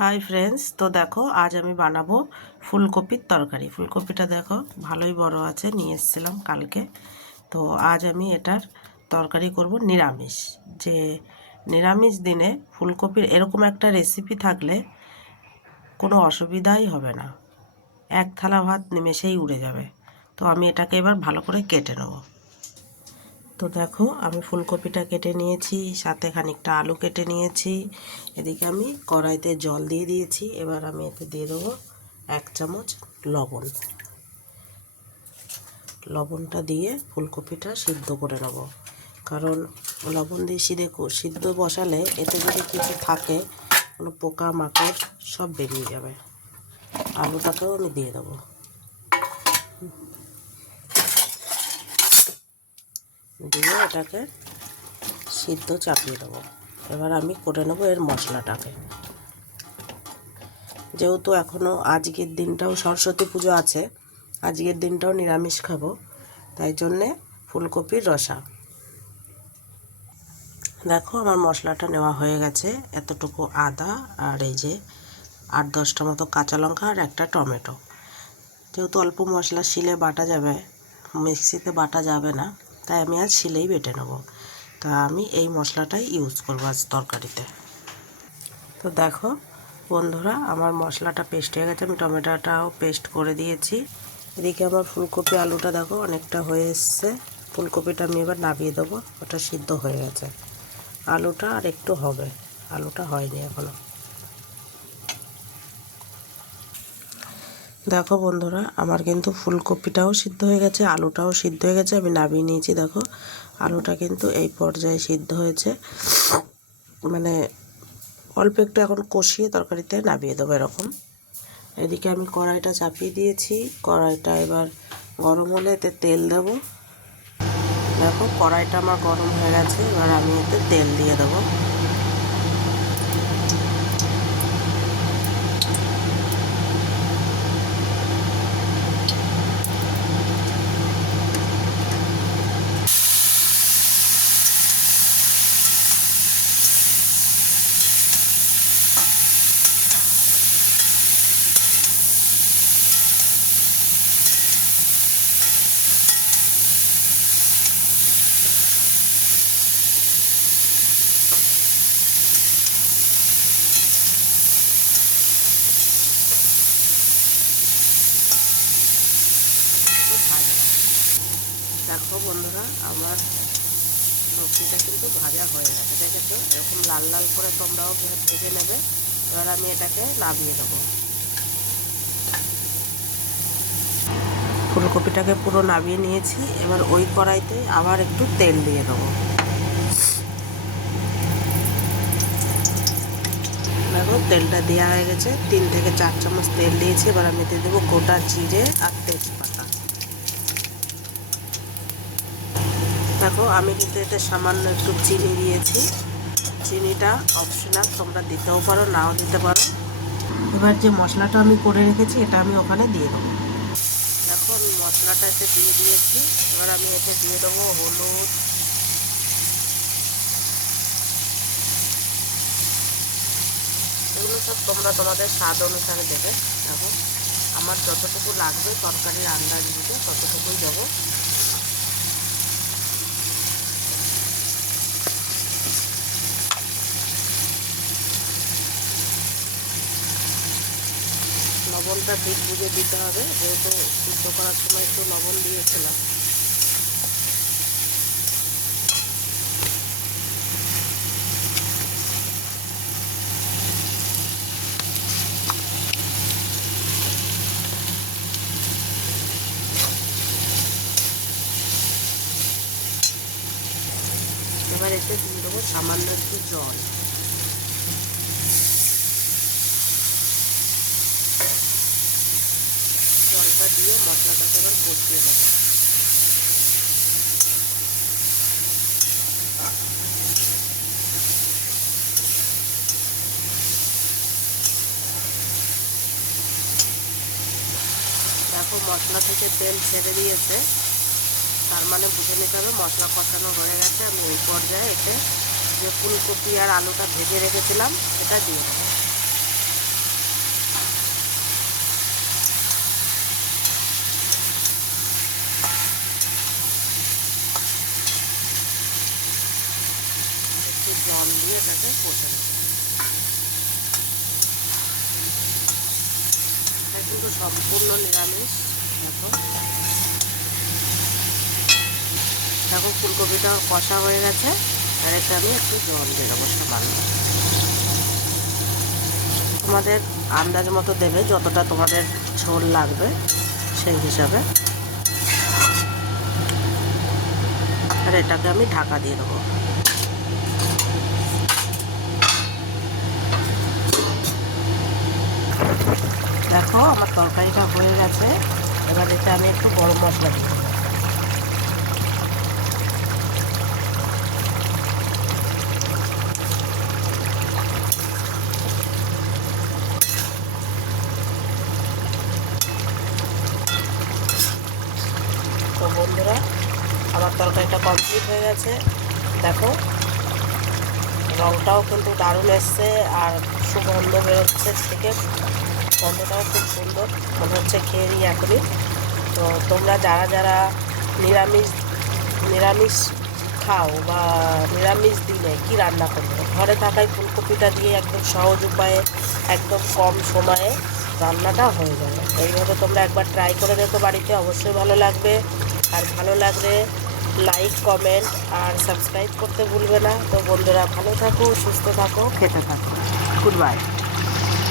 Hi friends, তো দেখো আজ আমি বানাবো ফুলকপির তরকারি। ফুলকপিটা দেখো ভালোই বড় আছে, নিয়ে এসেছিলাম কালকে। তো আজ আমি এটার তরকারি করব নিরামিষ। যে নিরামিষ দিনে ফুলকপির এরকম একটা রেসিপি থাকলে কোনো অসুবিধাই হবে না, এক থালা ভাত নিমেষেই উড়ে যাবে। তো আমি এটাকে এবার ভালো করে কেটে নেব। তো দেখো আমি ফুলকপিটা কেটে নিয়েছি, সাথে খানিকটা আলু কেটে নিয়েছি। এদিকে আমি কড়াইতে জল দিয়ে দিয়েছি। এবার আমি এতে দিয়ে দেবো 1 চামচ লবণ। লবণটা দিয়ে ফুলকপিটা সিদ্ধ করে নেব, কারণ লবণ দিয়ে সিদ্ধ বসালে এতে যদি কিছু থাকে, কোনো পোকা মাকড় সব বেরিয়ে যাবে। আলুটাকেও আমি দিয়ে দেবো। দিয়ে এটাকে সিদ্ধ চাপিয়ে দেবো। এবার আমি করে নেবো এর মশলাটাকে। যেহেতু এখনও আজকের দিনটাও সরস্বতী পুজো আছে, আজকের দিনটাও নিরামিষ খাবো, তাই জন্যে ফুলকপির রসা। দেখো আমার মশলাটা নেওয়া হয়ে গেছে। এতটুকু আদা আর এই যে 8-10টা মতো কাঁচা লঙ্কা আর একটা টমেটো। যেহেতু অল্প মশলা শিলে বাটা যাবে, মিক্সিতে বাটা যাবে না, তাই আমি আজ শিলেই বেটে নেব। তা আমি এই মশলাটাই ইউজ করবো আজ তরকারিতে। তো দেখো বন্ধুরা, আমার মশলাটা পেস্ট হয়ে গেছে, আমি টমেটোটাও পেস্ট করে দিয়েছি। এদিকে আমার ফুলকপি আলুটা দেখো অনেকটা হয়ে এসছে। ফুলকপিটা আমি এবার নামিয়ে দেবো, ওটা সিদ্ধ হয়ে গেছে। আলুটা আর একটু হবে, আলুটা হয়নি এখনো। দেখো বন্ধুরা, আমার কিন্তু ফুলকপিটাও সিদ্ধ হয়ে গেছে, আলুটাও সিদ্ধ হয়ে গেছে। আমি নামিয়ে নিয়েছি। দেখো আলুটা কিন্তু এই পর্যায়ে সিদ্ধ হয়েছে, মানে অল্প একটু এখন কষিয়ে তরকারিতে নামিয়ে দেবো এরকম। এদিকে আমি কড়াইটা চাপিয়ে দিয়েছি। কড়াইটা এবার গরম হলে এতে তেল দেব। দেখো কড়াইটা আমার গরম হয়ে গেছে, এবার আমি এতে তেল দিয়ে দেবো। দেখো বন্ধুরা, আমার সবজিটা কিন্তু ভাজা হয়ে গেছে, দেখেছো? এরকম লাল লাল করে তোমরাও ভেজে নেবে। এবার আমি এটাকে নামিয়ে দেবো। ফুলকপিটাকে পুরো নামিয়ে নিয়েছি। এবার ওই কড়াইতে আবার একটু তেল দিয়ে দেবো। দেখো তেলটা দেওয়া হয়ে গেছে, 3 থেকে 4 চামচ তেল দিয়েছি। এবার আমি দিয়ে দেবো গোটা জিরে আর তেজপাতা। দেখো আমি কিন্তু এতে সামান্য একটু চিনি দিয়েছি। চিনিটা অপশনাল, তোমরা দিতেও পারো নাও দিতে পারো। এবার যে মশলাটা আমি করে রেখেছি এটা আমি ওখানে দিয়ে দেবো। দেখো আমি মশলাটা এতে দিয়ে দিয়েছি। এবার আমি এতে দিয়ে দেবো হলুদ, এগুলো সব তোমরা তোমাদের স্বাদ অনুসারে দেবে। দেখো আমার যতটুকু লাগবে তরকারির আন্দাজ দিতে ততটুকুই দেবো। লবণটা ঠিক বুঝে দিতে হবে, যেহেতু সিদ্ধ করার সময় একটু লবণ দিয়েছিলাম। এবার এতে দিয়ে দেবো সামান্য একটু জল। জলটা দিয়ে মশলাটাকে এবার কষিয়ে দেবো। দেখো মশলা থেকে তেল ছেড়ে দিয়েছে, তার মানে বুঝে নিতে হবে মশলা কষানো হয়ে গেছে। আমি এই পর্যায়ে এতে যে ফুলকপি আর আলুটা ভেজে রেখেছিলাম এটা দিয়ে দেবো। জল দিয়ে এটাকে কষে নেব। এটা কিন্তু সম্পূর্ণ নিরামিষ। দেখো ফুলকপিটা কষা হয়ে গেছে, আর এটা আমি একটু জল দিয়ে দেবো সামান্য। তোমাদের আন্দাজ মতো দেবে, যতটা তোমাদের ঝোল লাগবে সেই হিসাবে। আর এটাকে আমি ঢাকা দিয়ে দেবো। দেখো আমার তরকারিটা হয়ে গেছে। এবার এটা আমি একটু গরম মশলা দিয়ে দেবো। তো বন্ধুরা, আমার তরকারিটা কমপ্লিট হয়ে গেছে। দেখো রঙটাও কিন্তু দারুণ এসছে, আর সুগন্ধ বেরোচ্ছে থেকে, গন্ধটাও খুব সুন্দর, মনে হচ্ছে খেয়ে নিই এখনই। তো তোমরা যারা যারা নিরামিষ নিরামিষ খাও বা নিরামিষ দিনে কি রান্না করবে, ঘরে থাকাই ফুলকপিটা দিয়ে একদম সহজ উপায়ে, একদম কম সময়ে রান্নাটা হয়ে যাবে। এইভাবে তোমরা একবার ট্রাই করে দেখো বাড়িতে, অবশ্যই ভালো লাগবে। আর ভালো লাগলে লাইক, কমেন্ট আর সাবস্ক্রাইব করতে ভুলবে না। তো বন্ধুরা, ভালো থাকো, সুস্থ থাকো, খেতে থাকো। Good bye.